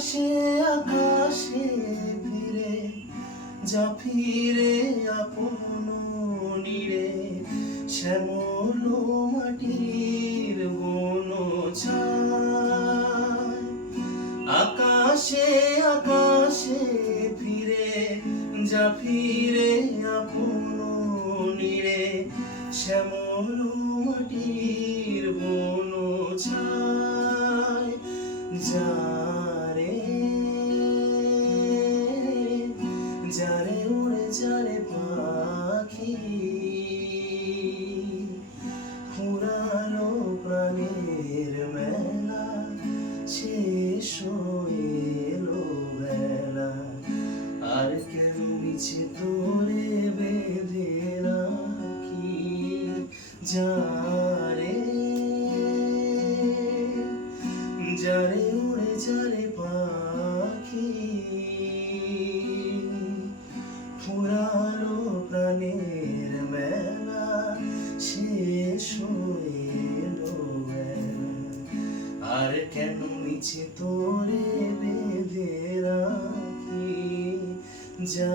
আকাশে আকাশে ফিরে যা ফিরে আপন নীড়ে শ্যামল মাটির বন ছায়। আকাশে আকাশে ফিরে যা ফিরে আপন নীড়ে শ্যামল মাটির বন ছায়। যারে যারে উড়ে যারে পাখি ফুরালো প্রাণের মেলা শেষ হয়ে এলো বেলা। আর কেন মিছে তোরে বেঁধে রাখি যারে যারে উড়ে যারে পাখি ফুরালো প্রাণের মেলা শেষ হয়ে এলো বেলা। আর কেন মিছে তোরে বেঁধে রাখি যা